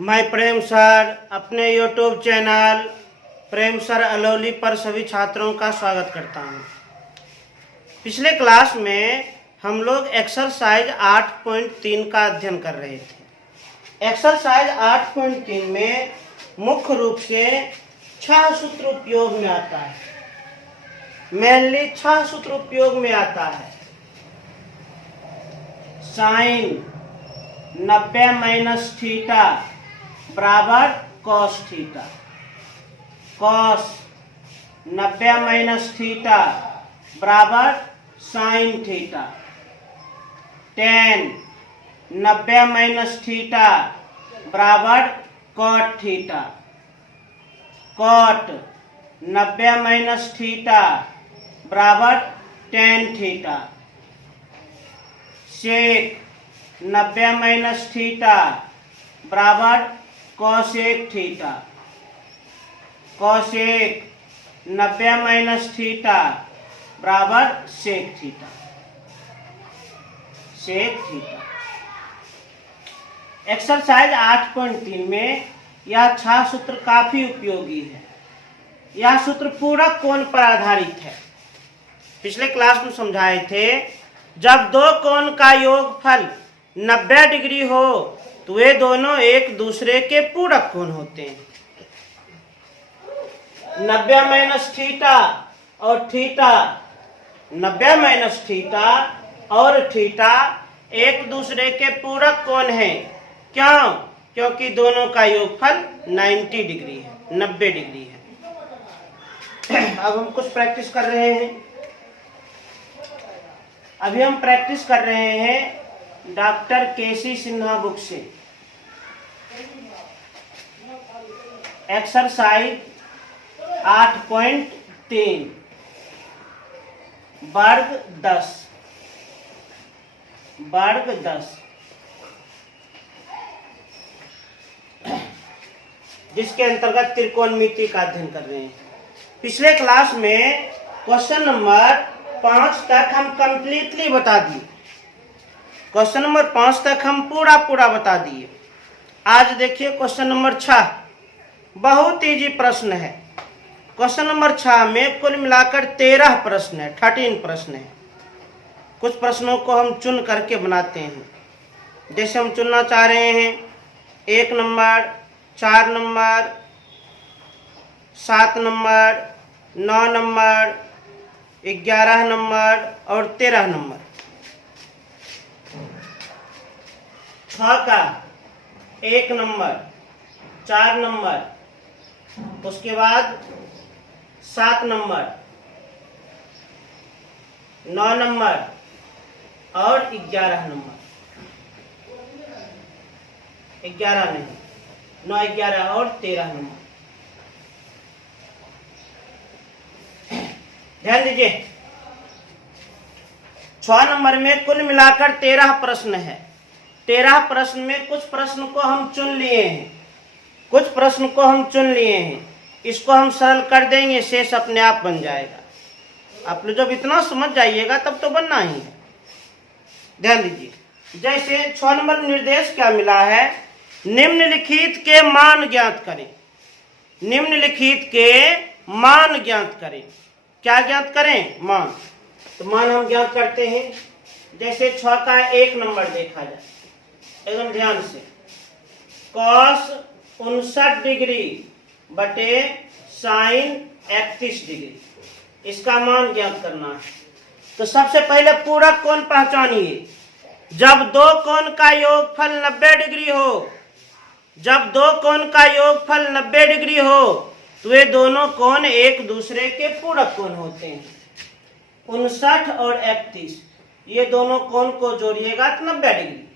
मैं प्रेम सर अपने YouTube channel प्रेम sir Alauli पर सभी छात्रों का स्वागत करता हूं। पिछले क्लास में हम लोग एक्सरसाइज 8.3 का अध्ययन कर रहे थे। एक्सरसाइज 8.3 में मुख्य रूप से 6 सूत्र उपयोग में आता है। मेनली 6 सूत्र उपयोग में आता है। साइन 90 माइनस थीटा बराबर cos theta, cos 90 minus theta बराबर sine theta, tan 90 minus theta बराबर cot theta, cot 90 minus theta बराबर tan theta, sec 90 minus theta बराबर cosec theta, cosec 90 minus theta बराबर sec theta, sec theta. Exercise 8.3 में यह 6 सूत्र काफी उपयोगी है। यह सूत्र पूरक कोण पर आधारित है। पिछले क्लास में समझाए थे, जब दो कोण का योगफल 90 डिग्री हो तो वे दोनों एक दूसरे के पूरक कोण होते हैं। 90 माइनस थीटा और थीटा, 90 माइनस थीटा और थीटा एक दूसरे के पूरक कोण हैं। क्यों? क्योंकि दोनों का योगफल 90 डिग्री है, 90 डिग्री है। अब हम कुछ प्रैक्टिस कर रहे हैं। अभी हम प्रैक्टिस कर रहे हैं डॉक्टर केसी सिन्हा बुक से। एक्सरसाइज 8.3 वर्ग 10, वर्ग 10, जिसके अंतर्गत त्रिकोणमिति का अध्ययन कर रहे हैं। पिछले क्लास में क्वेश्चन नंबर 5 तक हम कंप्लीटली बता दिए। क्वेश्चन नंबर 5 तक हम पूरा बता दिए। आज देखिए क्वेश्चन नंबर 6, बहुत इजी प्रश्न है। क्वेश्चन नंबर 6 में कुल मिलाकर 13 प्रश्न है, 13 प्रश्न है। कुछ प्रश्नों को हम चुन करके बनाते हैं। जैसे हम चुनना चाह रहे हैं 1 number, 4 number, 7 number, 9 number, 11 number और 13 नंबर। 6 का 1 नंबर, 4 नंबर, उसके बाद 7 नंबर, 9 नंबर और 11 नंबर। 11 नहीं, 9, 11 और 13 नंबर। ध्यान दीजिए, 6 नंबर में कुल मिलाकर 13 प्रश्न है। 13 प्रश्न में कुछ प्रश्न को हम चुन लिए हैं, कुछ प्रश्न को हम चुन लिए हैं। इसको हम सरल कर देंगे, शेष अपने आप बन जाएगा। आप लोग जब इतना समझ जाइएगा तब तो बनना ही है। ध्यान दीजिए, जैसे 6 नंबर निर्देश क्या मिला है, निम्नलिखित के मान ज्ञात करें। निम्नलिखित के मान ज्ञात करें। क्या ज्ञात करें? मान। तो मान हम ज्ञात करते हैं। जैसे 6 का 1 नंबर देखा जाए एकदम ध्यान से, कॉस 59 डिग्री बटे साइन 31 डिग्री, इसका मान ज्ञात करना है। तो सबसे पहले पूरक कोण पहचानिए। जब दो कोण का योगफल 90 डिग्री हो, जब दो कोण का योगफल 90 डिग्री हो तो वे दोनों कोण एक दूसरे के पूरक कोण होते हैं। 59 और 31, ये दोनों कोण को जोड़िएगा तो 90 डिग्री।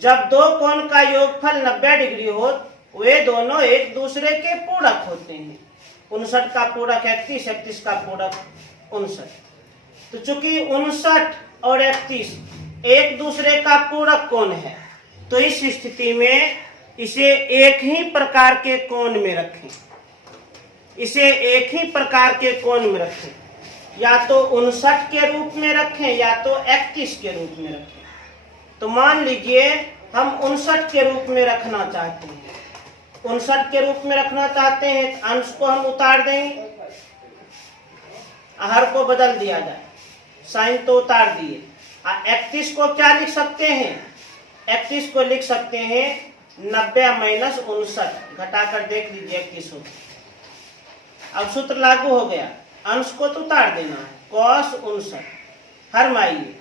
जब दो कोण का योगफल 90 डिग्री हो वे दोनों एक दूसरे के पूरक होते हैं। 59 का पूरक 31, 31 का पूरक 59। तो चूंकि 59 और 31 एक दूसरे का पूरक कोण है, तो इस स्थिति में इसे एक ही प्रकार के कोण में रखें। इसे एक ही प्रकार के कोण में रखें, या तो 59 के रूप में रखें या तो 31 के रूप में रखें। तो मान लीजिए हम 59 के रूप में रखना चाहते हैं, 59 के रूप में रखना चाहते हैं, तो अंश को हम उतार देंगे, हर को बदल दिया जाए, साइन तो उतार दिए। 31 को क्या लिख सकते हैं, 31 को लिख सकते हैं 90 माइनस 59, घटाकर देख लीजिए 31 हो। अब सूत्र लागू हो गया, अंश को तो उतार देना है, cos 59 हरमाइए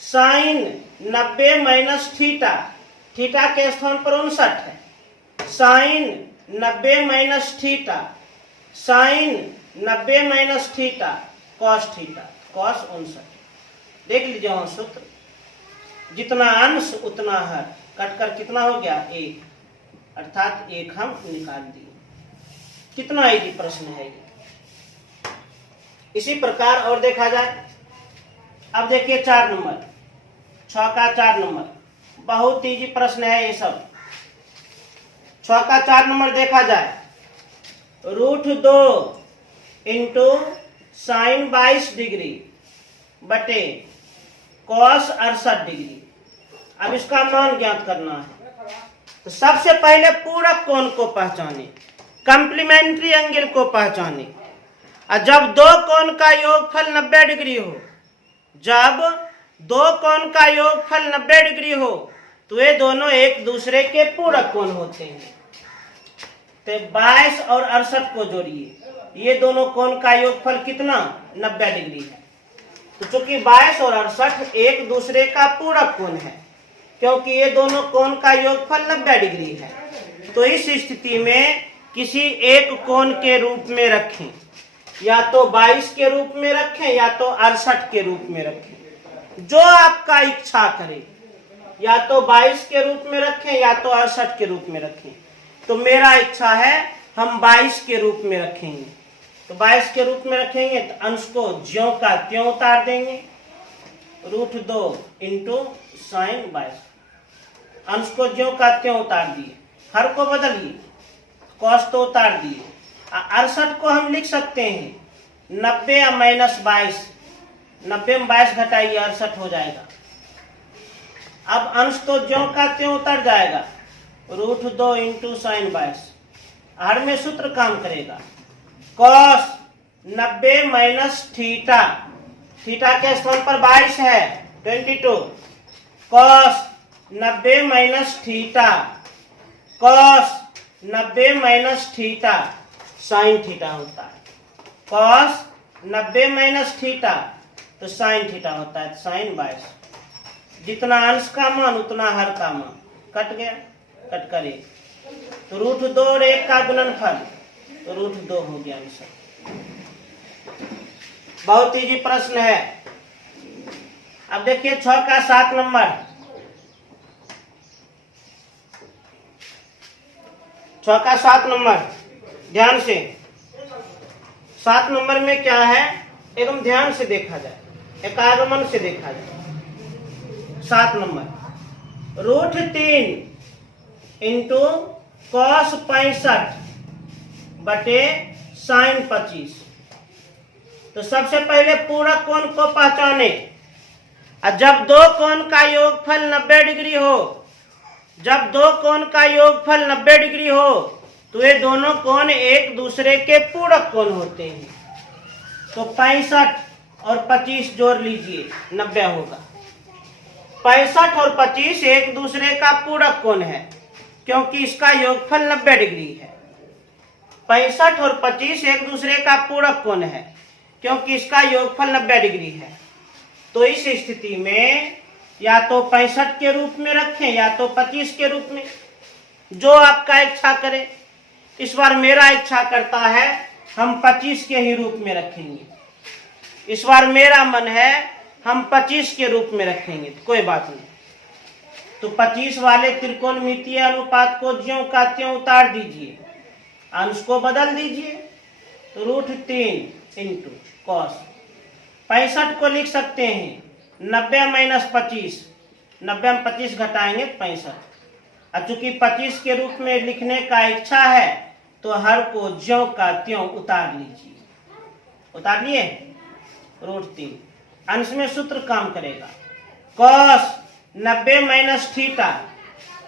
साइन 90 माइनस थीटा, थीटा के स्थान पर 59 है, sine 90 minus theta, sine 90 minus theta cos theta, cos 59। देख लीजिए वहां सूत्र, जितना अंश उतना हर, कटकर कितना हो गया 1, अर्थात 1 हम निकाल दिए। कितना इजी प्रश्न है ये। इसी प्रकार और देखा जाए, अब देखिए 4 नंबर, 6 का 4 नंबर, बहुत इजी प्रश्न है ये सब। 6 का 4 नंबर देखा जाए, √2 इंटू साइन 22 डिग्री बटे cos 68 डिग्री। अब इसका मान ज्ञात करना है, तो सबसे पहले पूरक कोण को पहचाने, कॉम्प्लीमेंट्री एंगल को पहचाने। और जब दो कोण का योगफल 90 डिग्री हो, जब दो कोण का योगफल 90 डिग्री हो, तो ये दोनों एक दूसरे के पूरक कोण होते हैं। तो 22 और 68 को जोड़िए, ये दोनों कोण का योगफल कितना 90 डिग्री है। तो चूंकि 22 और 68 एक दूसरे का पूरक कोण है, क्योंकि ये दोनों कोण का योगफल 90 डिग्री है, तो इस स्थिति में किसी एक कोण के रूप में रखें, या तो 22 के रूप में रखें या तो 68 के रूप में रखें, जो आपका इच्छा करे, या तो 22 के रूप में रखें या तो 68 के रूप में रखें। तो मेरा इच्छा है हम 22 के रूप में रखेंगे, तो 22 के रूप में रखेंगे, तो अंश को ज्यों का त्यों उतार देंगे, √2 इंटू साइन 22, अंश को ज्यों का त्यों उतार दिए, हर को बदलिए, cos तो उतार दिए। 68 को हम लिख सकते हैं 90 माइनस 22, 90 में 22 घटाइए 68 हो जाएगा। अब अंश तो ज्यों का त्यों उतर जाएगा, √2 इंटू साइन 22, हर में सूत्र काम करेगा, cos 90 माइनस थीटा, थीटा के स्थान पर 22 है 22, cos 90 minus theta, cos 90 minus theta sine theta होता है, cos 90 माइनस थीटा तो साइन थीटा होता है, साइन 22। जितना अंश का मान उतना हर का मान, कट गया, कट कर 1, तो √2 और 1 का गुणनफल, तो √2 हो गया आंसर। बहुत इजी प्रश्न है। अब देखिए 6 का 7 नंबर, 6 का 7 नंबर, ध्यान से 7 नंबर में क्या है एकदम ध्यान से देखा जाए, एकागमन से देखा जाए। 7 नंबर, √3 इंटू cos 65 बटे साइन 25। तो सबसे पहले पूरक कोण को पहचाने, और जब दो कोण का योगफल 90 डिग्री हो, जब दो कोण का योगफल 90 डिग्री हो, तो ये दोनों कोण एक दूसरे के पूरक कोण होते हैं। तो 65 और 25 जोड़ लीजिए, 90 होगा। 65 और 25 एक दूसरे का पूरक कोण है, क्योंकि इसका योगफल 90 डिग्री है। 65 और 25 एक दूसरे का पूरक कोण है, क्योंकि इसका योगफल 90 डिग्री है। तो इस स्थिति में या तो 65 के रूप में रखें या तो 25 के रूप में, जो आपका इच्छा करे। इस बार मेरा इच्छा करता है हम 25 के ही रूप में रखेंगे, इस बार मेरा मन है हम 25 के रूप में रखेंगे, तो कोई बात नहीं। तो 25 वाले त्रिकोणमितीय अनुपात को ज्यों का त्यों उतार दीजिए, अंश को बदल दीजिए, तो √3 इंटू cos 65 को लिख सकते हैं 90 माइनस 25, 90 में 25 घटाएंगे 65। और चूंकि 25 के रूप में लिखने का इच्छा है, तो हर को ज्यों का त्यों उतार लीजिए, उतार लिए, √3 अंश में सूत्र काम करेगा, cos 90 माइनस थीटा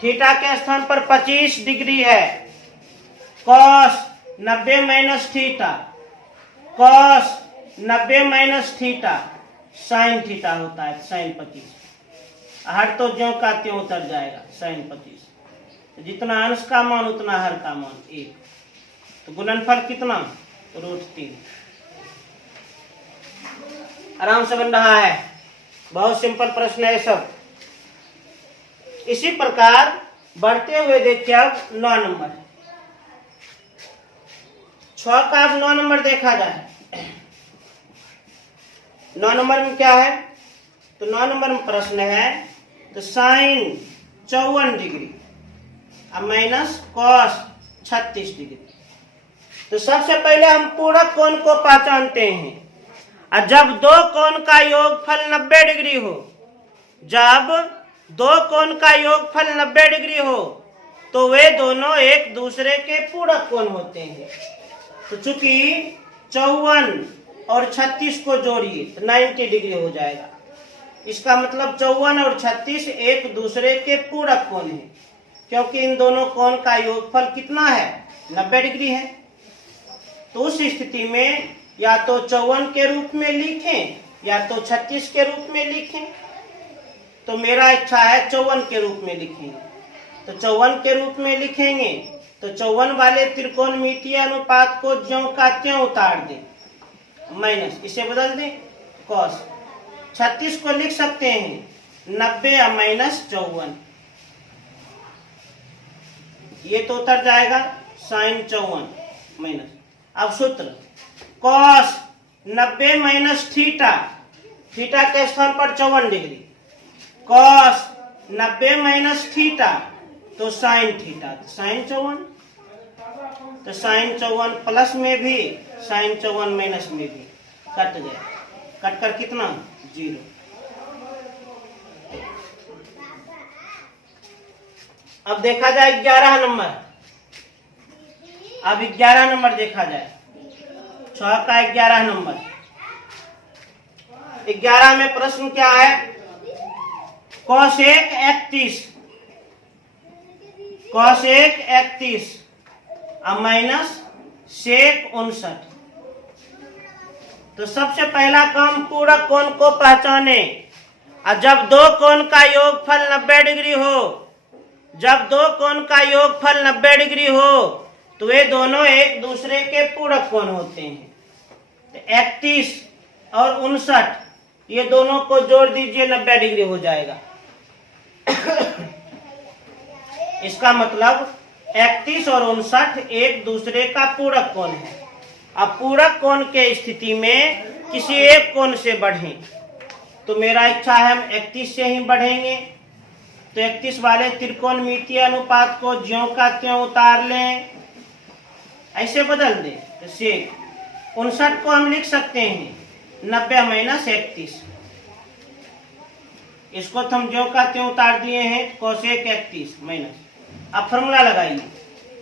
थीटा के स्थान पर 25 डिग्री है। Cos 90 minus theta, cos 90 minus theta sine theta होता है, साइन 25। हर तो ज्यों का त्यों उतर जाएगा, साइन 25। जितना अंश का मान उतना हर का मान 1। तो गुणनफल कितना? √3। आराम से बन रहा है, बहुत सिंपल प्रश्न है सब। इसी प्रकार बढ़ते हुए देखिए अब 9 नंबर। 6 का अब 9 नंबर देखा जाए। 9 नंबर में क्या है? तो 9 नंबर में प्रश्न है तो साइन 54 डिग्री अब माइनस कॉस 36 डिग्री। तो सबसे पहले हम पूरक कोण को पहचानते हैं। और जब दो कोण का योगफल 90 डिग्री हो, जब दो कोण का योगफल 90 डिग्री हो तो वे दोनों एक दूसरे के पूरक कोण होते हैं। तो चूंकि 54 और 36 को जोड़िए तो 90 डिग्री हो जाएगा। इसका मतलब 54 और 36 एक दूसरे के पूरक कोण है, क्योंकि इन दोनों कोण का योगफल कितना है? 90 डिग्री है। तो उस स्थिति में या तो 54 के रूप में लिखें या तो 36 के रूप में लिखें। तो मेरा इच्छा है 54 के रूप में लिखेंगे। तो 54 के रूप में लिखेंगे तो 54 वाले त्रिकोणमितीय अनुपात को ज्यों का त्यों उतार दें, माइनस इसे बदल दें कॉस। 36 को लिख सकते हैं 90 माइनस 54, ये तो उतर जाएगा साइन 54 माइनस। अब सूत्र कॉस 90 माइनस थीटा, थीटा के स्थान पर 54 डिग्री, कॉस 90 माइनस थीटा तो साइन थीटा, साइन 54। तो साइन 54 प्लस में भी साइन 54 माइनस में भी कट गया, कट कर कितना? 0। अब देखा जाए 11 नंबर। अब 11 नंबर देखा जाए, 6 का 11 नंबर। 11 में प्रश्न क्या है? कोसेक 31, कोसेक 31 अब माइनस सेक 59। तो सबसे पहला काम पूरक कोण को पहचाने। और जब दो कोण का योगफल 90 डिग्री हो, जब दो कोण का योगफल 90 डिग्री हो तो वे दोनों एक दूसरे के पूरक कोण होते हैं। तो 31 और 59 ये दोनों को जोड़ दीजिए, 90 डिग्री हो जाएगा। इसका मतलब 31 और 59 एक दूसरे का पूरक कोण है। अब पूरक कोण के स्थिति में किसी एक कोण से बढ़ें, तो मेरा इच्छा है हम 31 से ही बढ़ेंगे। तो 31 वाले त्रिकोणमितीय अनुपात को ज्यों का त्यों उतार लें, ऐसे बदल दें। तो सेक 59 को हम लिख सकते हैं 90 माइनस 31, इसको तो हम ज्यों का त्यों उतार दिए हैं, कोसेक 31 माइनस। अब फॉर्मूला लगाइए,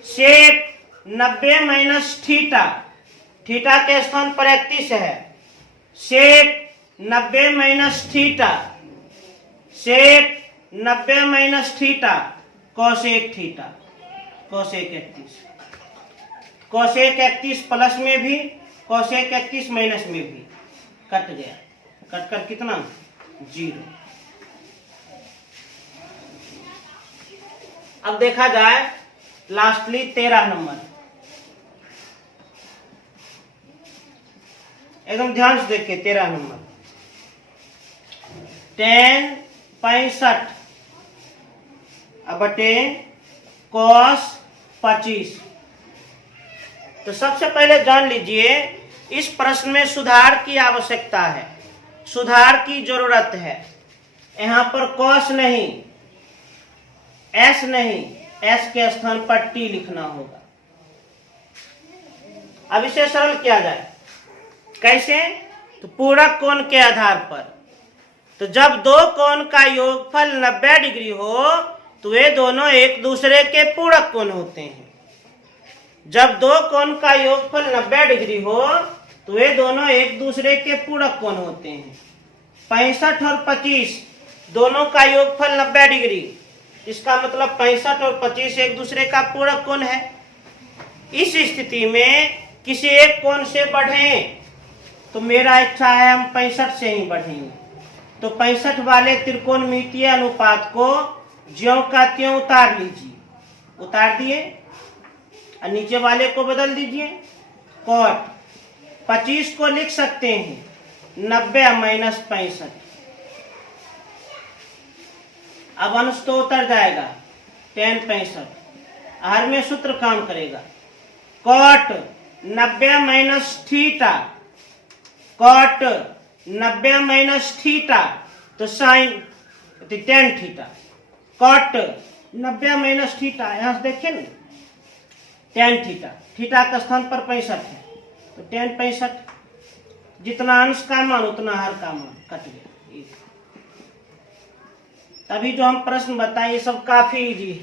सेक 90 माइनस थीटा, थीटा के स्थान पर 31 है, सेक 90 minus theta, sec 90 minus theta cosec theta, cosec 31। Cosec 31 plus में भी, कोसेक 31 माइनस में भी कट गया, कट कर कितना? 0। अब देखा जाए लास्टली 13 नंबर। एकदम ध्यान से देखिए 13 नंबर। tan 65 बटे cos 25। तो सबसे पहले जान लीजिए इस प्रश्न में सुधार की आवश्यकता है, सुधार की जरूरत है। यहां पर cos नहीं, s नहीं, s के स्थान पर t लिखना होगा। अब इसे सरल किया जाए, कैसे? तो पूरक कोण के आधार पर। तो जब दो कोण का योगफल 90 डिग्री हो तो वे दोनों एक दूसरे के पूरक कोण होते हैं। जब दो कोण का योगफल 90 डिग्री हो तो वे दोनों एक दूसरे के पूरक कोण होते हैं। 65 और 25 दोनों का योगफल 90 डिग्री, इसका मतलब 65 और 25 एक दूसरे का पूरक कोण है। इस स्थिति में किसी एक कोण से बढ़ें, तो मेरा इच्छा है हम 65 से ही बढ़ेंगे। तो 65 वाले त्रिकोणमितीय अनुपात को ज्यों का त्यों उतार लीजिए, उतार दिए और नीचे वाले को बदल दीजिए। कॉट 25 को लिख सकते हैं 90 माइनस 65। अब अंश तो उतर जाएगा, tan 65 हर में सूत्र काम करेगा। Cot 90 minus theta, cot 90 minus theta तो sine tan theta. Cot 90 minus theta, यहां से देखिए ना, tan थीटा, थीटा का स्थान पर 65 है तो tan 65, जितना अंश का मान उतना हर का मान कट गया। अभी जो हम प्रश्न बताए ये सब काफी इजी है,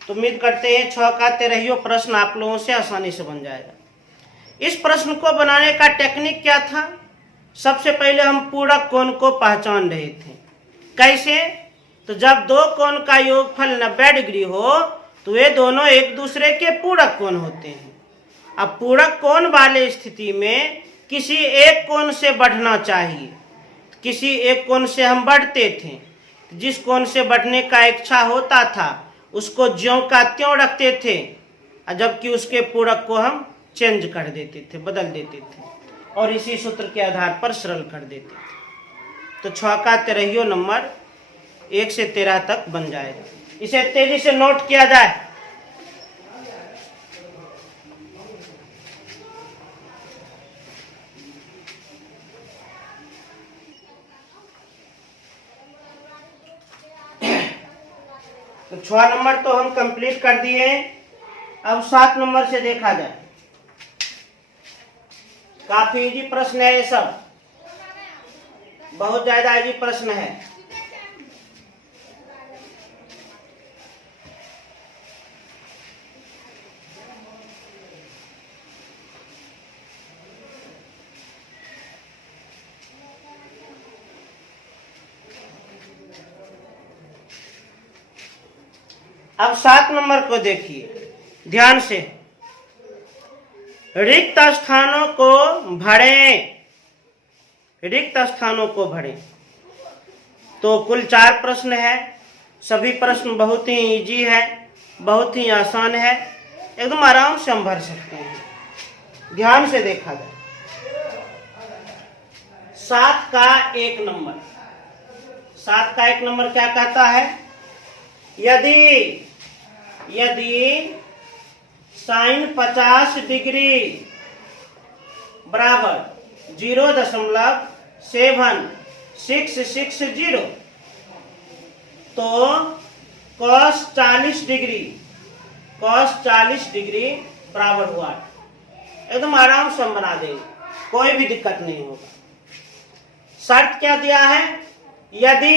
तो उम्मीद करते हैं 6 का 13 प्रश्न आप लोगों से आसानी से बन जाएगा। इस प्रश्न को बनाने का टेक्निक क्या था? सबसे पहले हम पूरक कोण को पहचान रहे थे। कैसे? तो जब दो कोण का योगफल 90 डिग्री हो तो ये दोनों एक दूसरे के पूरक कोण होते हैं। अब पूरक कोण वाले स्थिति में किसी एक कोण से बढ़ना चाहिए, किसी एक कोण से हम बढ़ते थे, जिस कोण से बढ़ने का इच्छा होता था उसको ज्यों का त्यों रखते थे, जबकि उसके पूरक को हम चेंज कर देते थे, बदल देते थे और इसी सूत्र के आधार पर सरल कर देते थे। तो 6 का 13 नंबर 1 से 13 तक बन जाएगा। इसे तेजी से नोट किया जाए। तो 6 नंबर तो हम कंप्लीट कर दिए। अब 7 नंबर से देखा जाए। काफी इजी प्रश्न है ये सब, बहुत ज्यादा इजी प्रश्न है। अब 7 नंबर को देखिए ध्यान से। रिक्त स्थानों को भरें, रिक्त स्थानों को भरें। तो कुल 4 प्रश्न है। सभी प्रश्न बहुत ही इजी है, बहुत ही आसान है, एकदम आराम से हम भर सकते हैं। ध्यान से देखा जाए। 7 का 1 नंबर, 7 का 1 नंबर क्या कहता है? यदि साइन 50 डिग्री बराबर 0.7660 तो cos 40 डिग्री बराबर हुआ। एकदम आराम से हम बना देंगे, कोई भी दिक्कत नहीं होगा। शर्त क्या दिया है? यदि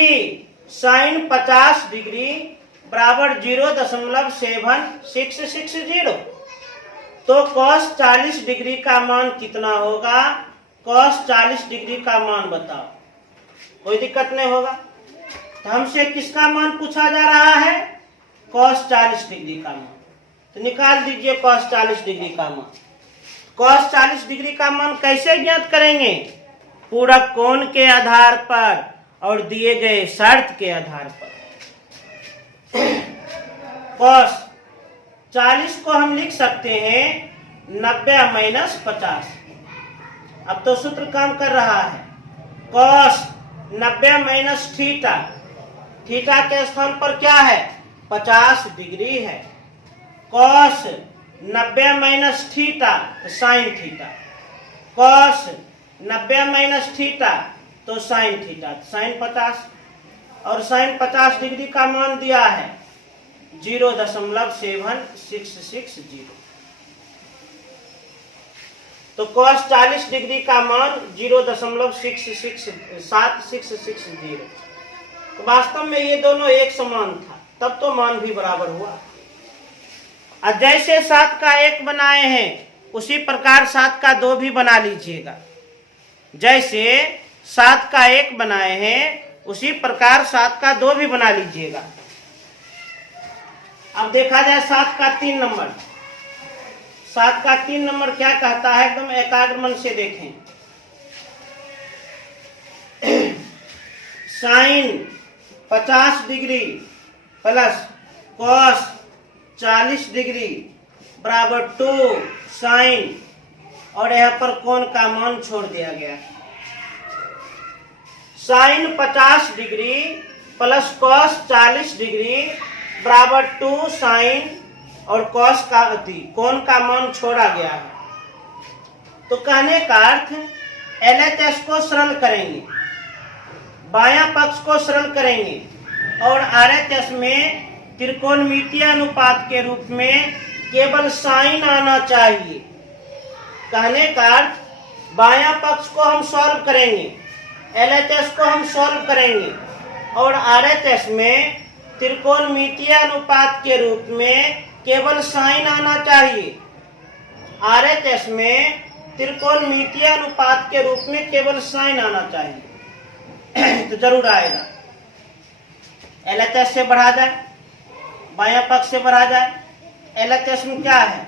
साइन 50 डिग्री बराबर 0.7660 तो cos 40 डिग्री का मान कितना होगा? cos 40 डिग्री का मान बताओ। कोई दिक्कत नहीं होगा। तो हमसे किसका मान पूछा जा रहा है? cos 40 डिग्री का मान। तो निकाल दीजिए cos 40 डिग्री का मान। cos 40 डिग्री का मान कैसे ज्ञात करेंगे? पूरक कोण के आधार पर और दिए गए शर्त के आधार पर। cos 40 को हम लिख सकते हैं 90 माइनस 50। अब तो सूत्र काम कर रहा है। cos 90 माइनस थीटा, थीटा के स्थान पर क्या है? 50 डिग्री है। cos 90 माइनस थीटा तो sine theta, cos 90 minus theta तो साइन थीटा, साइन 50 और साइन 50 डिग्री का मान दिया है 0.7660। तो cos 40 डिग्री का मान 0.7660। तो वास्तव में ये दोनों एक समान था, तब तो मान भी बराबर हुआ। और जैसे 7 का 1 बनाए हैं उसी प्रकार 7 का 2 भी बना लीजिएगा। जैसे 7 का 1 बनाए हैं उसी प्रकार 7 का 2 भी बना लीजिएगा। अब देखा जाए 7 का 3 नंबर। 7 का 3 नंबर क्या कहता है, एकदम एकाग्र मन से देखें। Sine 50 degree plus cos 40 degree बराबर 2 साइन, और यहाँ पर कोण का मान छोड़ दिया गया। Sine 50 degree plus cos 40 degree बराबर 2 साइन, और कॉस का कोण का मान छोड़ा गया है। तो कहने का अर्थ LHS को सरल करेंगे, बायां पक्ष को सरल करेंगे, और RHS में त्रिकोणमितीय अनुपात के रूप में केवल साइन आना चाहिए। कहने का अर्थ बायां पक्ष को हम सॉल्व करेंगे, LHS को हम सॉल्व करेंगे, और RHS में त्रिकोणमितीय अनुपात के रूप में केवल साइन आना चाहिए। RHS में त्रिकोणमितीय अनुपात के रूप में केवल साइन आना चाहिए। तो जरूर आएगा। LHS से बढ़ा जाए, बायां पक्ष से बढ़ा जाए। LHS में क्या है,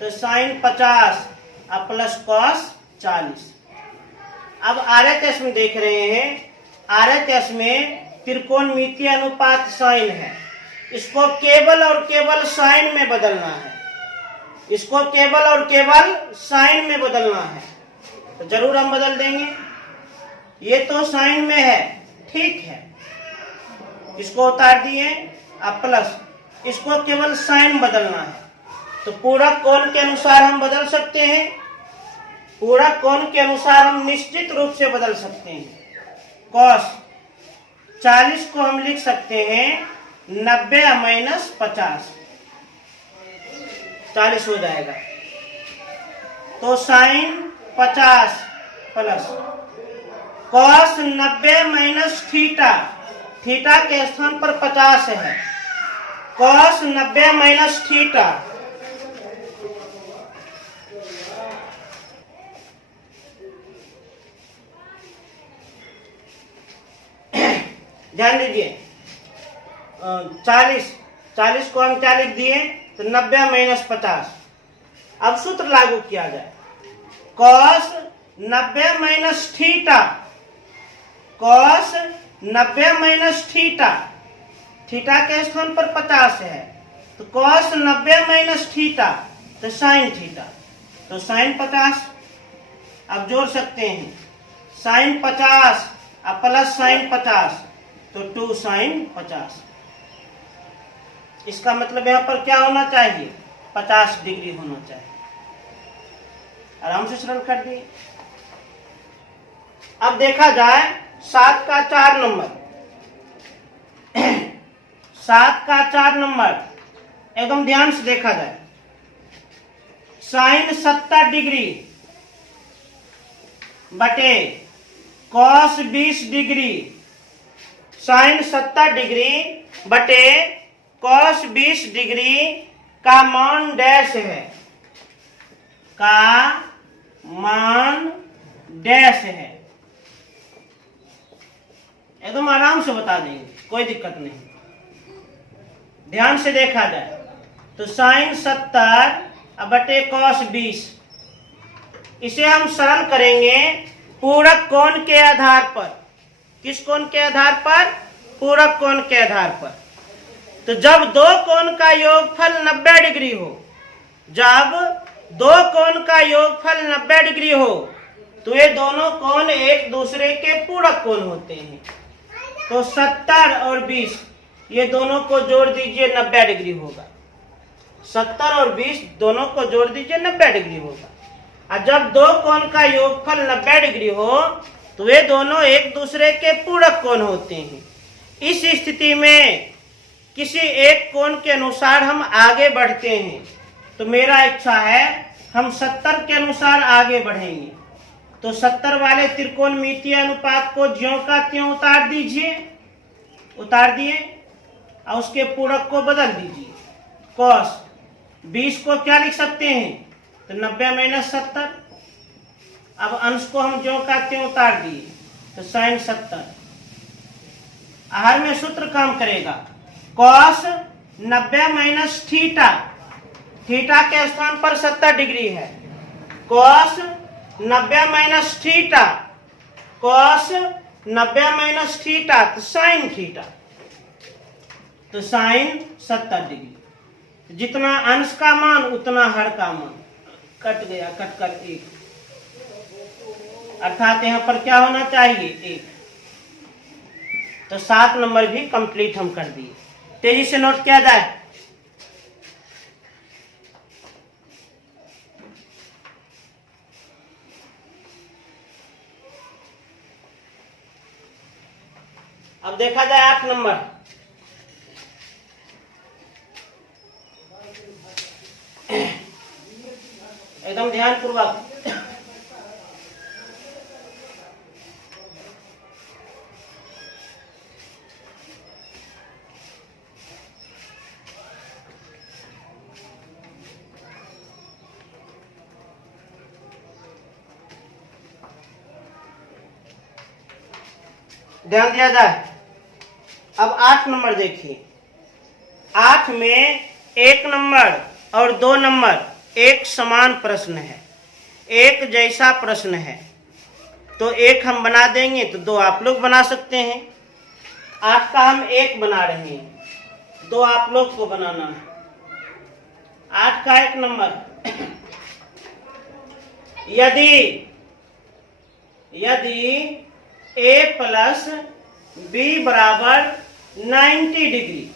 तो साइन 50 और प्लस कॉस 40। अब RHS में देख रहे हैं, RHS में त्रिकोणमितीय अनुपात साइन है, इसको केवल और केवल साइन में बदलना है, इसको केवल और केवल साइन में बदलना है। तो जरूर हम बदल देंगे। ये तो साइन में है, ठीक है, इसको उतार दिए, अब प्लस, इसको केवल साइन बदलना है। तो पूरक कोण के अनुसार हम बदल सकते हैं, पूरक कोण के अनुसार हम निश्चित रूप से बदल सकते हैं। कॉस 40 को हम लिख सकते हैं 90 माइनस 50, 40 हो जाएगा। तो sine 50 plus cos 90 minus theta, theta के स्थान पर 50 है, कॉस 90 माइनस थीटा, ध्यान दीजिए। 40 को हम क्या लिख दिए, तो 90 माइनस 50। अब सूत्र लागू किया जाए, cos 90 minus theta, cos 90 minus theta, theta के स्थान पर 50 है, तो कॉस 90 माइनस थीटा, तो साइन थीटा, तो साइन 50। अब जोड़ सकते हैं, साइन 50 और प्लस साइन 50, तो 2 साइन 50। इसका मतलब यहाँ पर क्या होना चाहिए, 50 डिग्री होना चाहिए। आराम से सरल कर दिए। अब देखा जाए 7 का 4 नंबर। 7 का 4 नंबर एकदम ध्यान से देखा जाए। साइन 70 डिग्री बटे कॉस 20 डिग्री, साइन 70 डिग्री बटे कॉस 20 डिग्री का मान डैश है, का मान डैश है। एकदम आराम से बता देंगे, कोई दिक्कत नहीं। ध्यान से देखा जाए तो साइन 70 बटे कॉस 20, इसे हम सरल करेंगे पूरक कोण के आधार पर। किस कोण के आधार पर, पूरक कोण के आधार पर। तो जब दो कोण का योगफल 90 डिग्री हो, जब दो कोण का योगफल 90 डिग्री हो, तो ये दोनों कोण एक दूसरे के पूरक कोण होते हैं। तो 70 और 20 ये दोनों को जोड़ दीजिए, 90 डिग्री होगा। 70 और 20 दोनों को जोड़ दीजिए, 90 डिग्री होगा। और जब दो कोण का योगफल 90 डिग्री हो, तो वे दोनों एक दूसरे के पूरक कोण होते हैं। इस स्थिति में किसी एक कोण के अनुसार हम आगे बढ़ते हैं। तो मेरा इच्छा है हम 70 के अनुसार आगे बढ़ेंगे। तो 70 वाले त्रिकोणमितीय अनुपात को ज्यों का त्यों उतार दीजिए, उतार दिए, और उसके पूरक को बदल दीजिए। कॉस 20 को क्या लिख सकते हैं, तो 90 माइनस 70। अब अंश को हम ज्यों का त्यों उतार दिए, तो साइन 70। आहार में सूत्र काम करेगा, कॉस 90 माइनस थीटा, थीटा के स्थान पर 70 डिग्री है। Cos 90 minus theta, cos 90 minus theta तो साइन थीटा, तो साइन 70 डिग्री। जितना अंश का मान उतना हर का मान, कट गया, कट कर 1, अर्थात यहां पर क्या होना चाहिए 1। तो 7 नंबर भी कंप्लीट हम कर दिए। तेजी से नोट किया जाए। अब देखा जाए 8 नंबर। एकदम ध्यान पूर्वक। ध्यान दिया जाए। अब 8 नंबर देखिए। 8 में 1 नंबर और 2 नंबर एक समान प्रश्न है, एक जैसा प्रश्न है, तो एक हम बना देंगे तो 2 आप लोग बना सकते हैं। 8 का हम 1 बना रहे हैं, 2 आप लोग को बनाना है। 8 का 1 नंबर, यदि a प्लस बी बराबर 90 डिग्री,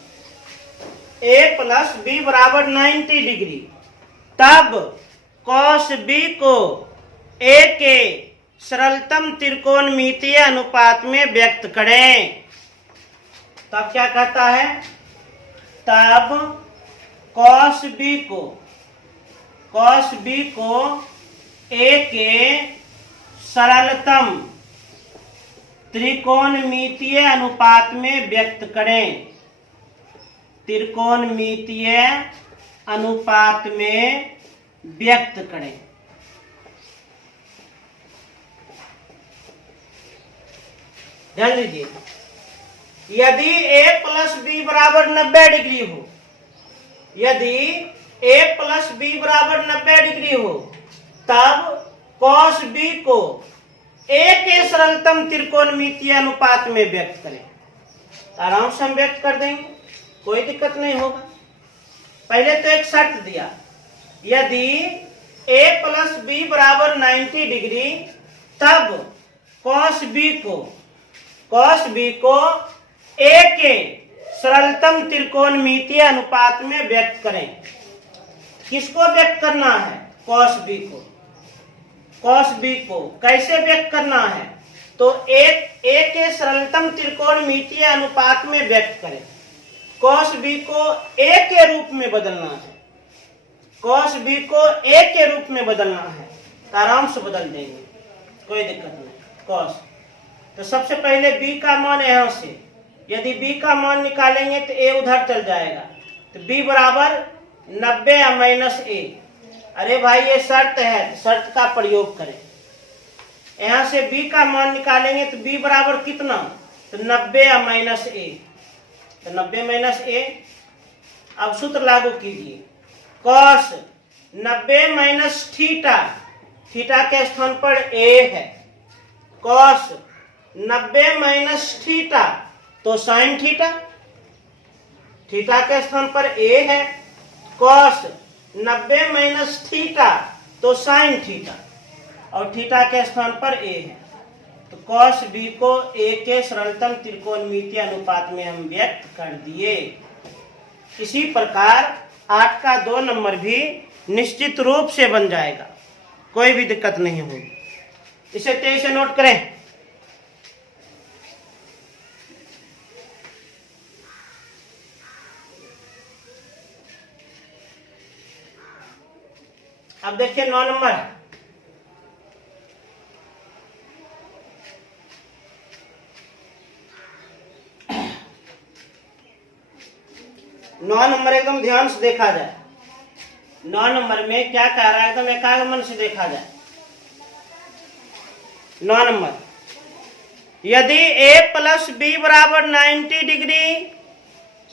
a प्लस बी बराबर 90 डिग्री, तब cos b को a के सरलतम त्रिकोणमितीय अनुपात में व्यक्त करें। तब क्या कहता है? तब cos b को a के सरलतम त्रिकोणमितीय अनुपात में व्यक्त करें। त्रिकोणमितीय अनुपात में व्यक्त करें। ध्यान दीजिए, यदि a प्लस बी बराबर 90 डिग्री हो, यदि a प्लस बी बराबर 90 डिग्री हो, तब cos b को a के सरलतम त्रिकोणमितीय अनुपात में व्यक्त करें। आराम से हम व्यक्त कर देंगे, कोई दिक्कत नहीं होगा। पहले तो एक शर्त दिया, यदि a प्लस बी बराबर 90 डिग्री, तब cos b को a के सरलतम त्रिकोणमितीय अनुपात में व्यक्त करें। किसको व्यक्त करना है? cos b को। cos b को कैसे व्यक्त करना है? तो a के सरलतम त्रिकोणमितीय अनुपात में व्यक्त करें। cos b को a के रूप में बदलना है, cos b को a के रूप में बदलना है, तो आराम से बदल देंगे, कोई दिक्कत नहीं। cos, तो सबसे पहले b का मान यहां से, यदि b का मान निकालेंगे तो a उधर चल जाएगा, तो b बराबर 90 माइनस a। अरे भाई ये शर्त है, शर्त का प्रयोग करें। यहां से b का मान निकालेंगे तो b बराबर कितना? तो 90 माइनस a, तो 90 माइनस a। अब सूत्र लागू कीजिए, cos 90 माइनस थीटा, थीटा के स्थान पर a है, cos 90 माइनस थीटा तो साइन थीटा, थीटा के स्थान पर a है, cos 90 माइनस थीटा तो साइन थीटा, और थीटा के स्थान पर a है, तो cos b को a के सरलतम त्रिकोणमितीय अनुपात में हम व्यक्त कर दिए। इसी प्रकार 8 का 2 नंबर भी निश्चित रूप से बन जाएगा, कोई भी दिक्कत नहीं होगी। इसे तेजी से नोट करें। अब देखिए 9 नंबर, एकदम ध्यान से देखा जाए। 9 नंबर में क्या कह रहा है, एकदम एकाग्र मन से देखा जाए। 9 नंबर, यदि a प्लस बी बराबर 90 डिग्री,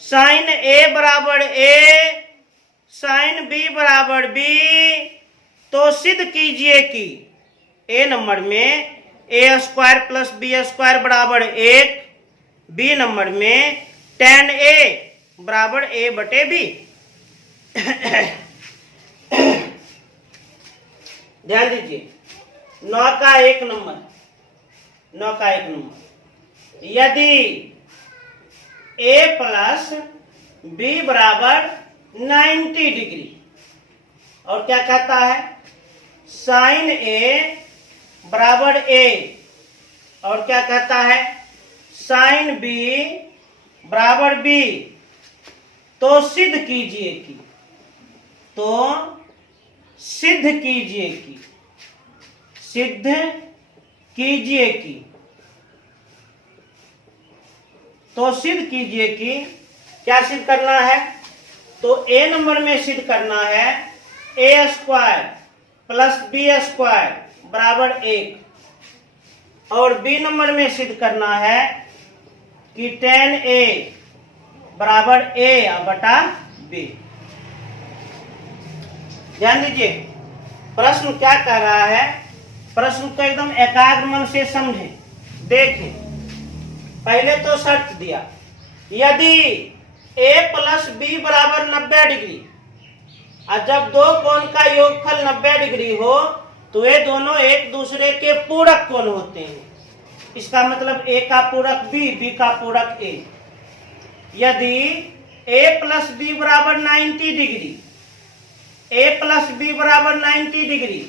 साइन ए बराबर ए, साइन बी बराबर बी, तो सिद्ध कीजिए कि ए नंबर में ए स्क्वायर प्लस बी स्क्वायर बराबर 1, बी नंबर में tan ए बराबर ए बटे बी। ध्यान दीजिए, 9 का 1 नंबर, 9 का 1 नंबर, यदि a प्लस बी बराबर 90 डिग्री, और क्या कहता है, साइन ए बराबर ए, और क्या कहता है, साइन बी बराबर बी, तो सिद्ध कीजिए कि, तो सिद्ध कीजिए कि, सिद्ध कीजिए कि, तो सिद्ध कीजिए कि, क्या सिद्ध करना है, तो ए नंबर में सिद्ध करना है A square plus B square बराबर 1, और बी नंबर में सिद्ध करना है कि tan ए बराबर ए बटा बी। ध्यान दीजिए, प्रश्न क्या कह रहा है, प्रश्न को एकदम एकाग्र मन से समझें। देखें, पहले तो शर्त दिया, यदि a प्लस बी बराबर 90 डिग्री, और जब दो कोण का योगफल 90 डिग्री हो तो ये दोनों एक दूसरे के पूरक कोण होते हैं। इसका मतलब a का पूरक b, b का पूरक a। यदि a प्लस बी बराबर 90 डिग्री, a प्लस बी बराबर 90 डिग्री,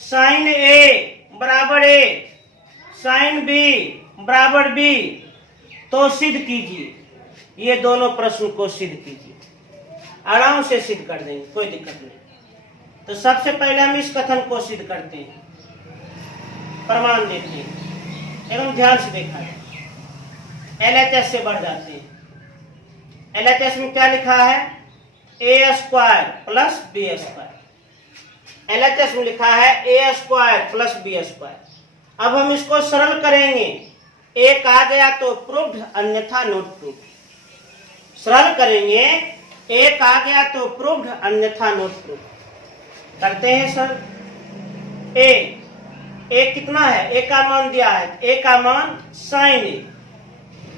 साइन a बराबर a, साइन b बराबर b, तो सिद्ध कीजिए, ये दोनों प्रश्न को सिद्ध कीजिए। आराम से सिद्ध कर देंगे, कोई दिक्कत नहीं। तो सबसे पहले हम इस कथन को सिद्ध करते हैं, प्रमाण देते हैं, एकदम ध्यान से देखा है। LHS से बढ़ जाते हैं। LHS में क्या लिखा है, A square plus B square. LHS में लिखा है A square plus B square. अब हम इसको सरल करेंगे, एक आ गया तो प्रूव्ड, अन्यथा नॉट प्रूव्ड। सरल करेंगे, एक आ गया तो प्रूव्ड, अन्यथा नॉट प्रूव्ड। करते हैं सर। ए कितना है, ए का मान दिया है, ए का मान साइन ए,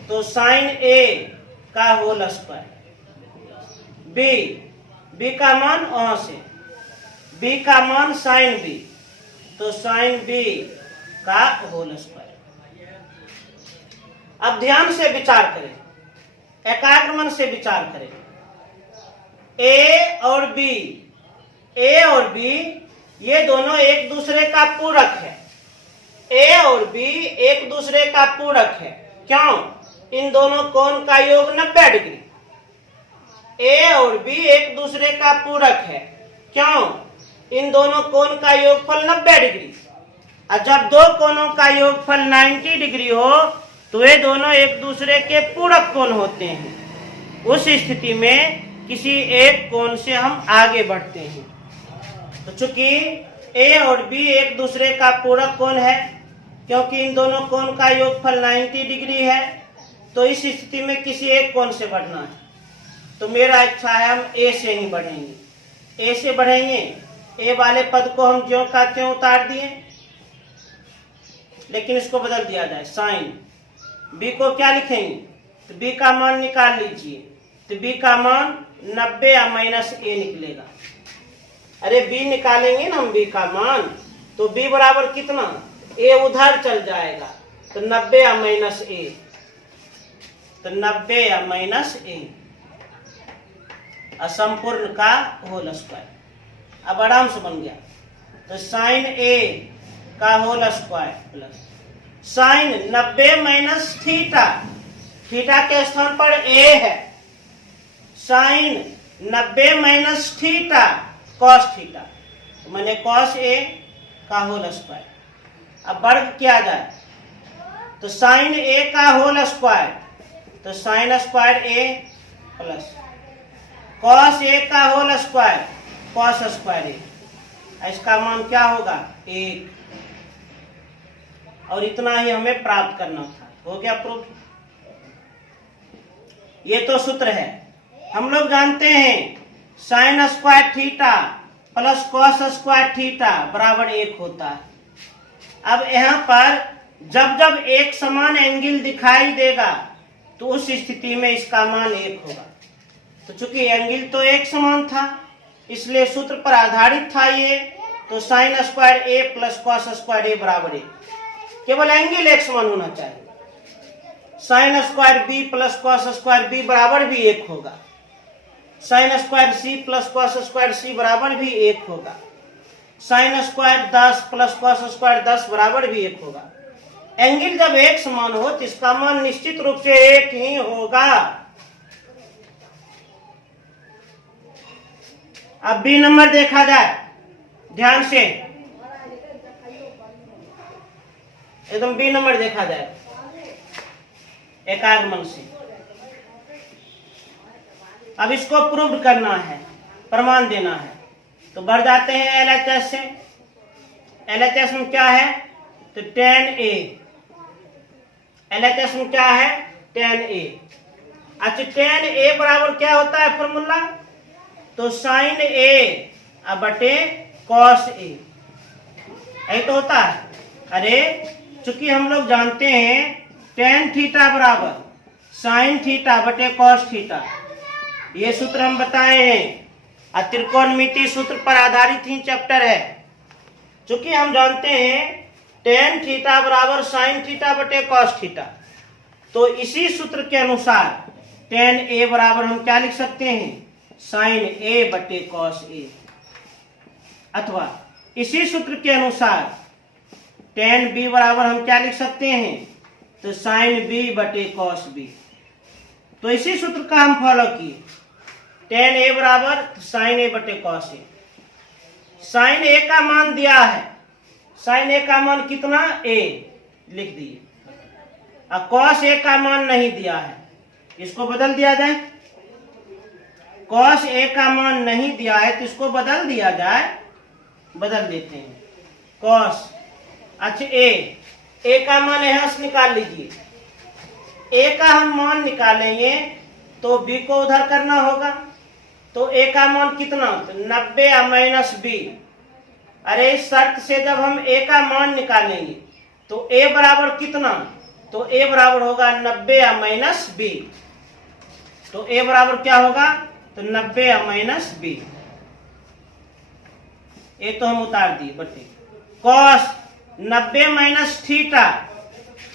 तो साइन ए का होल स्क्वायर। बी का मान वहां से, बी का मान साइन बी, तो साइन बी का होल स्क्वायर। अब ध्यान से विचार करें, एकाग्र मन से विचार करें। ए और बी ये दोनों एक दूसरे का पूरक है। ए और बी एक दूसरे का पूरक है, क्यों, इन दोनों कोण का योग 90 डिग्री। ए और बी एक दूसरे का पूरक है, क्यों, इन दोनों कोण का योगफल 90 डिग्री। और जब दो कोणों का योगफल 90 डिग्री हो तो ये दोनों एक दूसरे के पूरक कोण होते हैं। उस स्थिति में किसी एक कोण से हम आगे बढ़ते हैं। तो चूंकि ए और बी एक दूसरे का पूरक कोण है, क्योंकि इन दोनों कोण का योगफल 90 डिग्री है, तो इस स्थिति में किसी एक कोण से बढ़ना है। तो मेरा इच्छा है हम ए से ही बढ़ेंगे। ए से बढ़ेंगे, ए वाले पद को हम ज्यों का त्यों उतार दिए, लेकिन इसको बदल दिया जाए साइन। बी को क्या लिखेंगे, तो बी का मान निकाल लीजिए, तो बी का मान 90 या माइनस ए निकलेगा। अरे बी निकालेंगे ना हम, बी का मान, तो बी बराबर कितना, ए उधर चल जाएगा, तो 90 या माइनस ए, तो 90 या माइनस ए, असंपूर्ण का होल स्क्वायर। अब आराम से बन गया, तो साइन ए का whole square plus sine 90 minus theta, theta के स्थान पर ए है, sine 90 minus theta cos theta, तो मैंने कॉस ए का होल स्क्वायर। अब वर्ग किया जाए, तो साइन ए का होल स्क्वायर, तो sine square A plus cos A का होल स्क्वायर, कॉस स्क्वायर ए, इसका मान क्या होगा 1, और इतना ही हमें प्राप्त करना था। हो गया प्रूफ। ये तो सूत्र है। हम लोग जानते हैं sine square theta plus cos square theta बराबर 1 होता है। अब यहाँ पर जब जब एक समान एंगल दिखाई देगा तो उस स्थिति में इसका मान 1 होगा। तो चूंकि एंगल तो एक समान था इसलिए सूत्र पर आधारित था ये, तो sine square A plus cos square A बराबर 1। केवल एंगल एक समान होना चाहिए। Sine square B plus cos square B बराबर भी 1 होगा। Sine square C plus cos square C बराबर भी 1 होगा। Sine square 10 plus cos square 10 बराबर भी 1 होगा। एंगल जब एक समान हो तो इसका मान निश्चित रूप से 1 ही होगा। अब बी नंबर देखा जाए ध्यान से, एकदम बी नंबर देखा जाए एकागमन से। अब इसको प्रूव करना है, प्रमाण देना है, तो बढ़ जाते हैं एलएचएस से। एलएचएस में क्या है तो tan a, एलएचएस में क्या है tan a। अच्छा tan a बराबर क्या होता है फॉर्मूला, तो साइन a बटे कॉस a, यही तो होता है। अरे चूंकि हम लोग जानते हैं tan थीटा बराबर साइन थीटा बटे कॉस थीटा, ये सूत्र हम बताए हैं। त्रिकोणमिति सूत्र पर आधारित ही चैप्टर है। चूंकि हम जानते हैं tan थीटा बराबर साइन थीटा बटे कॉस थीटा, तो इसी सूत्र के अनुसार tan a बराबर हम क्या लिख सकते हैं साइन a बटे कॉस a, अथवा इसी सूत्र के अनुसार tan b बराबर हम क्या लिख सकते हैं तो साइन b बटे कॉस b। तो इसी सूत्र का हम फॉलो किए। tan a बराबर साइन a बटे कॉस a। साइन a का मान दिया है, साइन a का मान कितना a लिख दिए, और कॉस a का मान नहीं दिया है, इसको बदल दिया जाए। कॉस a का मान नहीं दिया है तो इसको बदल दिया जाए, बदल देते हैं कॉस। अच्छा a का मान यहां से निकाल लीजिए। a का हम मान निकालेंगे तो b को उधर करना होगा, तो a का मान कितना 90 माइनस b। अरे इस शर्त से जब हम a का मान निकालेंगे तो a बराबर कितना, तो a बराबर होगा 90 माइनस b। तो a बराबर क्या होगा तो 90 माइनस b, ये तो हम उतार दिए बटे कॉस 90 माइनस थीटा,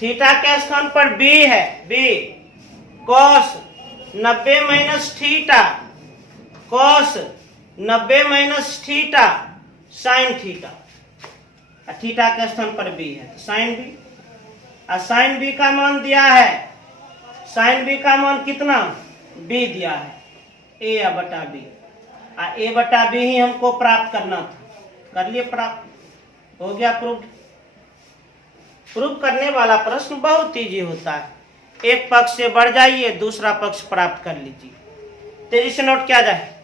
थीटा के स्थान पर b है b, cos 90 minus theta, cos 90 minus theta sine theta, theta के स्थान पर b है तो साइन b। और साइन b का मान दिया है, साइन b का मान कितना b दिया है a बटा b, और a बटा b ही हमको प्राप्त करना था, कर लिए प्राप्त, हो गया प्रूफ। प्रूव करने वाला प्रश्न बहुत इजी होता है, एक पक्ष से बढ़ जाइए दूसरा पक्ष प्राप्त कर लीजिए। तेजी से नोट किया जाए।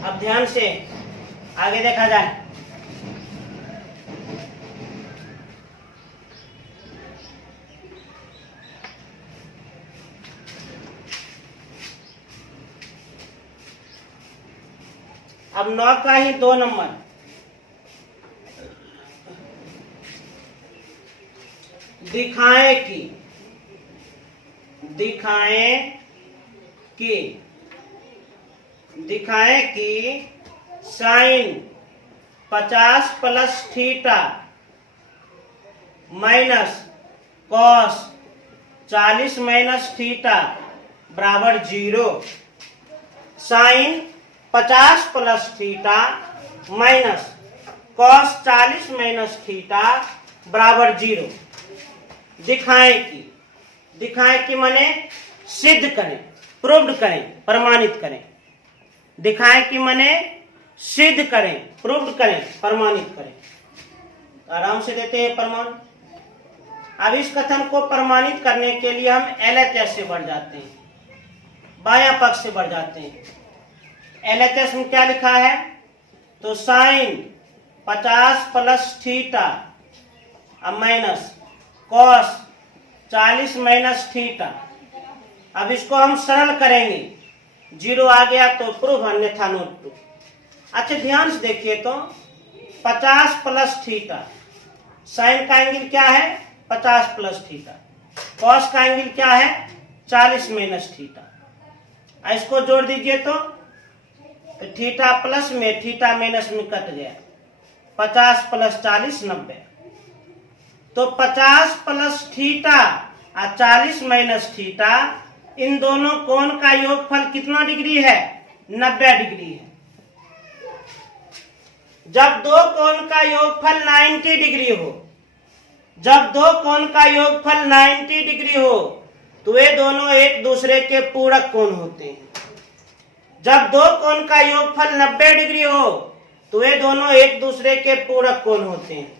अब ध्यान से आगे देखा जाए। अब 9 का ही 2 नंबर, दिखाएं कि sine 50 plus theta minus cos 40 minus theta बराबर 0। Sine 50 plus theta minus cos 40 minus theta बराबर 0। दिखाएं कि माने सिद्ध करें, प्रूव्ड करें, प्रमाणित करें। दिखाएं कि माने सिद्ध करें, प्रूव करें, प्रमाणित करें। आराम से देते हैं प्रमाण। अब इस कथन को प्रमाणित करने के लिए हम LHS से बढ़ जाते हैं, बायां पक्ष से बढ़ जाते हैं। LHS में क्या लिखा है? तो साइन 50 प्लस थीटा अब माइनस कॉस 40 माइनस थीटा। अब इसको हम सरल करेंगे, 0 आ गया तो प्रूफ, अन्यथा नोट प्रूफ। अच्छा ध्यान से देखिए तो 50 प्लस थीटा, साइन का एंगल क्या है? 50 प्लस थीटा। कॉस का एंगल क्या है? 40 माइनस थीटा। इसको जोड़ दीजिए तो थीटा प्लस में थीटा माइनस में कट गया, 50 प्लस 40 90। तो 50 प्लस थीटा और 40 माइनस थीटा, इन दोनों कोण का योगफल कितना डिग्री है? 90 डिग्री है। जब दो कोण का योगफल 90 डिग्री हो, जब दो कोण का योगफल 90 डिग्री हो तो वे दोनों एक दूसरे के पूरक कोण होते हैं। जब दो कोण का योगफल 90 डिग्री हो तो वे दोनों एक दूसरे के पूरक कोण होते हैं।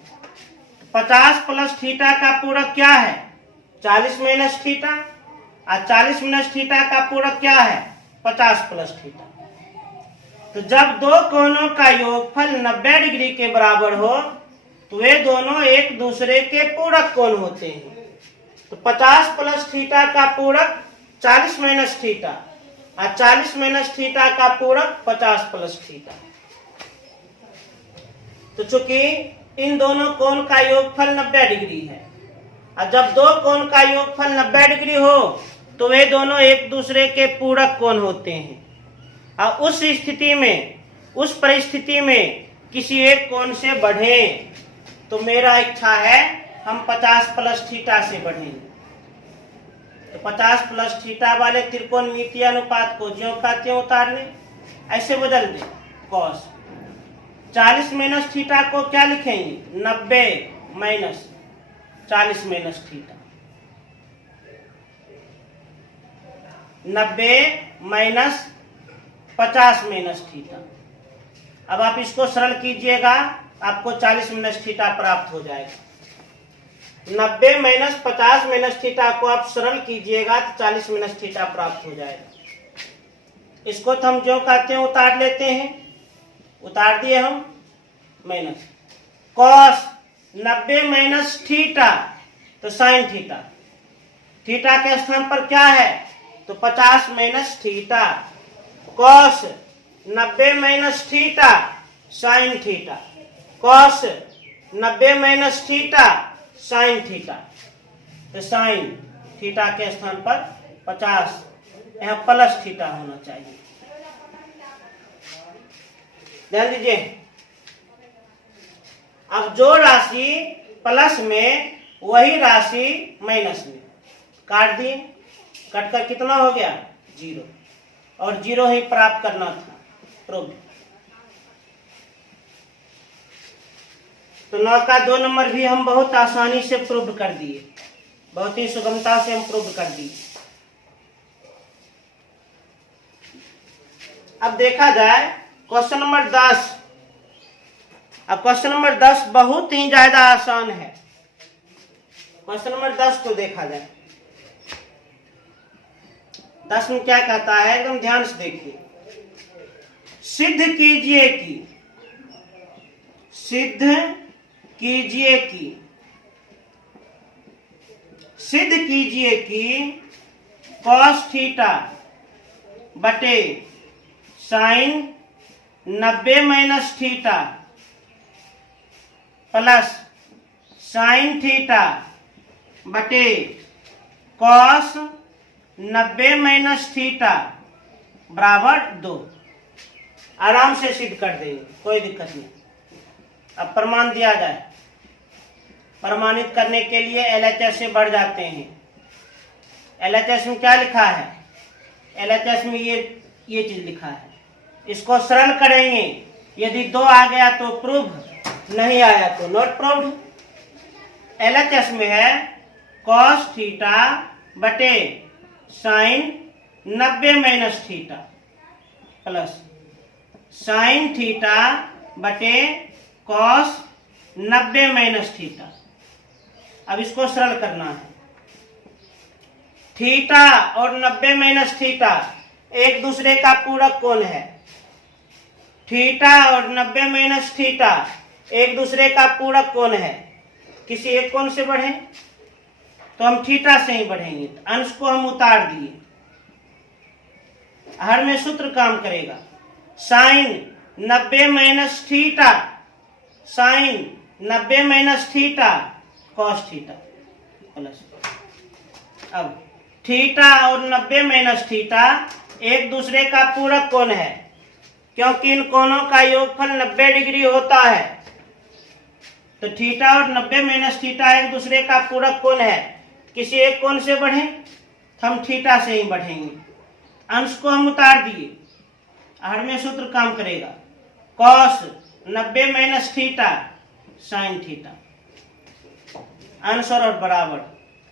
50 प्लस थीटा का पूरक क्या है? 40 माइनस थीटा, और 40 माइनस थीटा का पूरक क्या है? 50 प्लस थीटा। तो जब दो कोणों का योगफल 90 डिग्री के बराबर हो तो वे दोनों एक दूसरे के पूरक कोण होते हैं। तो 50 प्लस थीटा का पूरक 40 माइनस थीटा, और 40 माइनस थीटा का पूरक 50 प्लस थीटा। तो चूंकि इन दोनों कोण का योगफल 90 डिग्री है, और जब दो कोण का योगफल 90 डिग्री हो तो वे दोनों एक दूसरे के पूरक कोण होते हैं। और उस स्थिति में, उस परिस्थिति में किसी एक कोण से बढ़ें, तो मेरा इच्छा है हम 50 प्लस थीटा से बढ़ेंगे। तो 50 प्लस थीटा वाले त्रिकोणमितीय अनुपात को ज्यों का त्यों उतार लें, ऐसे बदल दें। कॉस 40 माइनस थीटा को क्या लिखेंगे? 90 minus 40 minus theta, 90 minus 50 minus theta. अब आप इसको सरल कीजिएगा, आपको 40 माइनस थीटा प्राप्त हो जाएगा। 90 माइनस 50 माइनस थीटा को आप सरल कीजिएगा तो 40 माइनस थीटा प्राप्त हो जाएगा। इसको तो हम जो कहते हैं उतार लेते हैं, उतार दिए हम, माइनस कॉस 90 माइनस थीटा तो साइन थीटा, थीटा के स्थान पर क्या है? तो 50 minus theta, cos 90 minus theta sine theta, cos 90 minus theta sine theta. तो साइन थीटा के स्थान पर 50, यहाँ प्लस थीटा होना चाहिए। ध्यान दीजिए। अब जो राशि प्लस में वही राशि माइनस में, काट दिए, कटकर कितना हो गया? 0, और 0 ही प्राप्त करना था। प्रूव। तो 9 का 2 नंबर भी हम बहुत आसानी से प्रूव कर दिए, बहुत ही सुगमता से हम प्रूव कर दिए। अब देखा जाए क्वेश्चन नंबर 10। अब क्वेश्चन नंबर 10 बहुत ही ज्यादा आसान है। क्वेश्चन नंबर 10 को देखा जाए। 10 में क्या कहता है, एकदम ध्यान से देखिए। सिद्ध कीजिए कि, सिद्ध कीजिए कि, सिद्ध कीजिए कि कॉस थीटा बटे sine 90 minus theta plus sine theta बटे कॉस 90 माइनस थीटा बराबर 2। आराम से सिद्ध कर देंगे, कोई दिक्कत नहीं। अब प्रमाण दिया जाए। प्रमाणित करने के लिए LHS से बढ़ जाते हैं। LHS में क्या लिखा है? LHS में ये चीज लिखा है। इसको सरल करेंगे, यदि 2 आ गया तो प्रूव, नहीं आया तो नॉट प्रूव्ड। LHS में है कॉस थीटा बटे sine 90 minus theta plus sine theta बटे कॉस 90 माइनस थीटा। अब इसको सरल करना है। थीटा और 90 माइनस थीटा एक दूसरे का पूरक कोण है। थीटा और 90 माइनस थीटा एक दूसरे का पूरक कोण है। किसी एक कोण से बढ़े तो हम थीटा से ही बढ़ेंगे। अंश को हम उतार दिए, हर में सूत्र काम करेगा। Sine 90 minus theta, sine 90 minus theta cos theta plus. अब थीटा और 90 माइनस थीटा एक दूसरे का पूरक कोण है, क्योंकि इन कोणों का योगफल 90 डिग्री होता है। तो थीटा और 90 माइनस थीटा एक दूसरे का पूरक कोण है। किसी एक कोण से बढ़े तो हम थीटा से ही बढ़ेंगे। अंश को हम उतार दिए, हर में सूत्र काम करेगा। Cos 90 minus theta sine theta. अंश और बराबर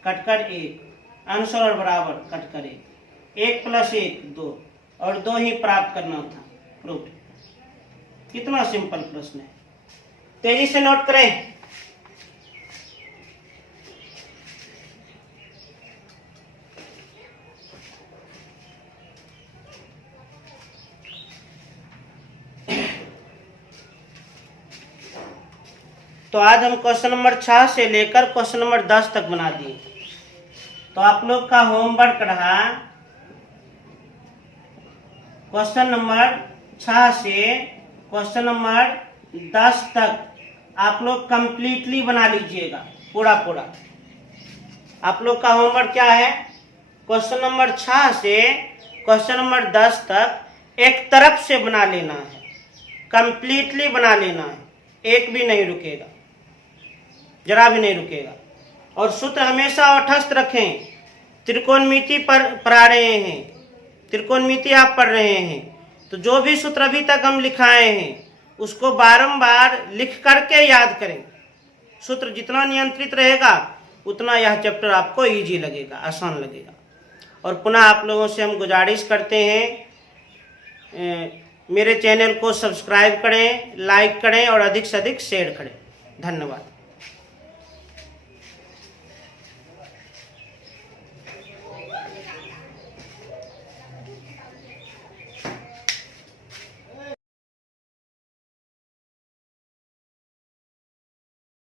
कटकर 1, अंश और बराबर कटकर 1, 1 + 1 2, और 2 ही प्राप्त करना था। प्रूफ। कितना सिंपल प्रश्न है, तेजी से नोट करें। तो आज हम क्वेश्चन नंबर 6 से लेकर क्वेश्चन नंबर 10 तक बना दिए। तो आप लोग का होमवर्क रहा क्वेश्चन नंबर 6 से क्वेश्चन नंबर 10 तक आप लोग कंप्लीटली बना लीजिएगा, पूरा पूरा। आप लोग का होमवर्क क्या है, क्वेश्चन नंबर 6 से क्वेश्चन नंबर 10 तक एक तरफ से बना लेना है, कंप्लीटली बना लेना है, एक भी नहीं रुकेगा, जरा भी नहीं रुकेगा। और सूत्र हमेशा तटस्थ रखें। त्रिकोणमिति पर पढ़ा रहे हैं, त्रिकोणमिति आप पढ़ रहे हैं, तो जो भी सूत्र अभी तक हम लिखाए हैं उसको बारंबार लिख करके याद करें। सूत्र जितना नियंत्रित रहेगा उतना यह चैप्टर आपको इजी लगेगा, आसान लगेगा। और पुनः आप लोगों से हम गुजारिश करते हैं, मेरे चैनल को सब्सक्राइब करें, लाइक करें और अधिक से अधिक शेयर करें। धन्यवाद।